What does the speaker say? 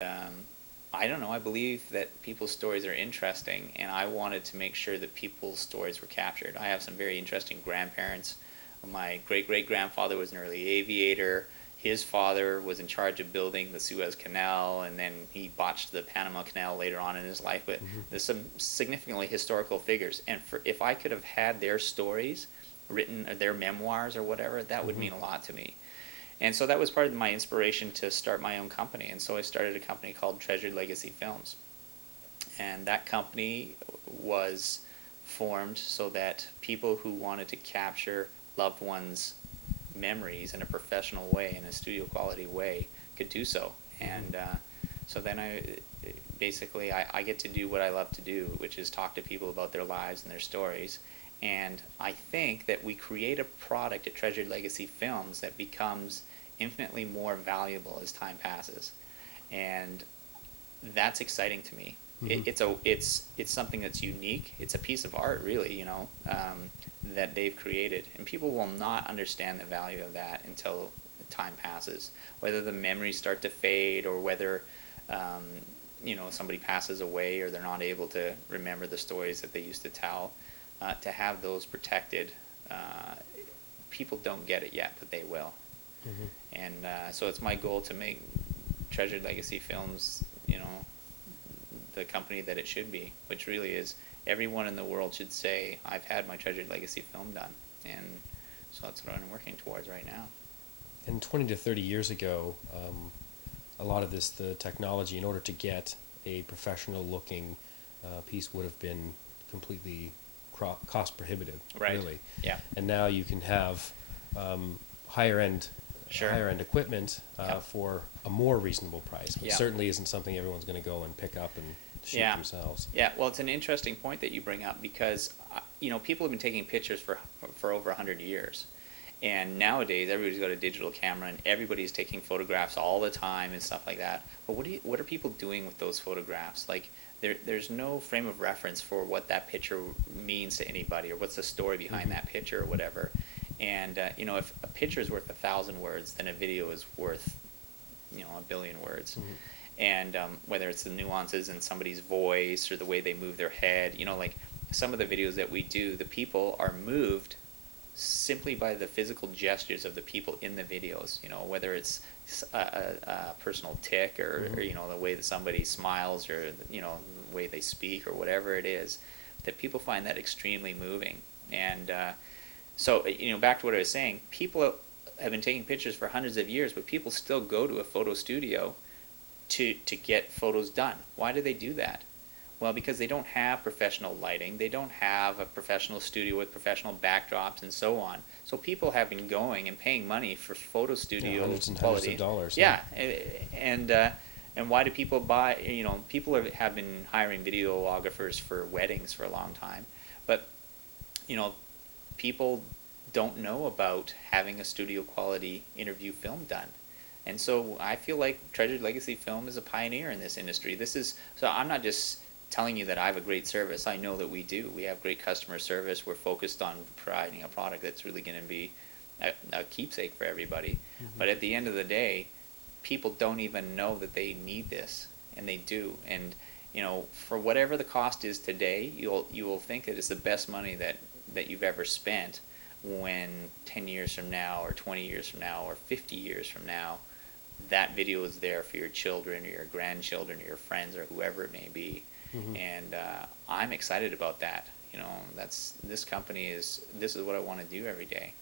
I don't know, I believe that people's stories are interesting, and I wanted to make sure that people's stories were captured. I have some very interesting grandparents. My great-great-grandfather was an early aviator. His father was in charge of building the Suez Canal, and then he botched the Panama Canal later on in his life. But there's some significantly historical figures, and if I could have had their stories written, or their memoirs or whatever, that would mean a lot to me. And so that was part of my inspiration to start my own company. And so I started a company called Treasured Legacy Films. And that company was formed so that people who wanted to capture loved ones' memories in a professional way, in a studio quality way, could do so. And so then I get to do what I love to do, which is talk to people about their lives and their stories. And I think that we create a product at Treasured Legacy Films that becomes infinitely more valuable as time passes. And that's exciting to me. It's something that's unique. It's a piece of art, really, that they've created. And people will not understand the value of that until time passes. Whether the memories start to fade, or whether somebody passes away, or they're not able to remember the stories that they used to tell. To have those protected, people don't get it yet, but they will. And so it's my goal to make Treasured Legacy Films, the company that it should be, which really is everyone in the world should say, I've had my Treasured Legacy film done. And so that's what I'm working towards right now. And 20 to 30 years ago, a lot of the technology, in order to get a professional-looking piece, would have been completely cost prohibitive, Right. really. Yeah. And now you can have higher end equipment for a more reasonable price, but certainly isn't something everyone's going to go and pick up and shoot themselves. Yeah, well, it's an interesting point that you bring up, because people have been taking pictures for over 100 years. And nowadays, everybody's got a digital camera, and everybody's taking photographs all the time and stuff like that. But what are people doing with those photographs? Like, there's no frame of reference for what that picture means to anybody, or what's the story behind that picture, or whatever. And if a picture is worth 1,000 words, then a video is worth 1,000,000,000 words. And whether it's the nuances in somebody's voice, or the way they move their head, like some of the videos that we do, the people are moved simply by the physical gestures of the people in the videos, whether it's a personal tick, or the way that somebody smiles, or the way they speak, or whatever it is, that people find that extremely moving. And so back to what I was saying, people have been taking pictures for hundreds of years, but people still go to a photo studio to get photos done. Why do they do that? Well, because they don't have professional lighting, they don't have a professional studio with professional backdrops and so on. So people have been going and paying money for photo studio hundreds and quality. hundreds of dollars. Yeah, and why do people buy? People have been hiring videographers for weddings for a long time, but people don't know about having a studio quality interview film done. And so I feel like Treasured Legacy Film is a pioneer in this industry. So I'm not just telling you that I have a great service. I know that we do. We have great customer service. We're focused on providing a product that's really going to be a keepsake for everybody. But at the end of the day, people don't even know that they need this, and they do. And for whatever the cost is today, you will think that it's the best money that you've ever spent, when 10 years from now, or 20 years from now, or 50 years from now, that video is there for your children, or your grandchildren, or your friends, or whoever it may be. And I'm excited about that. This is what I want to do every day.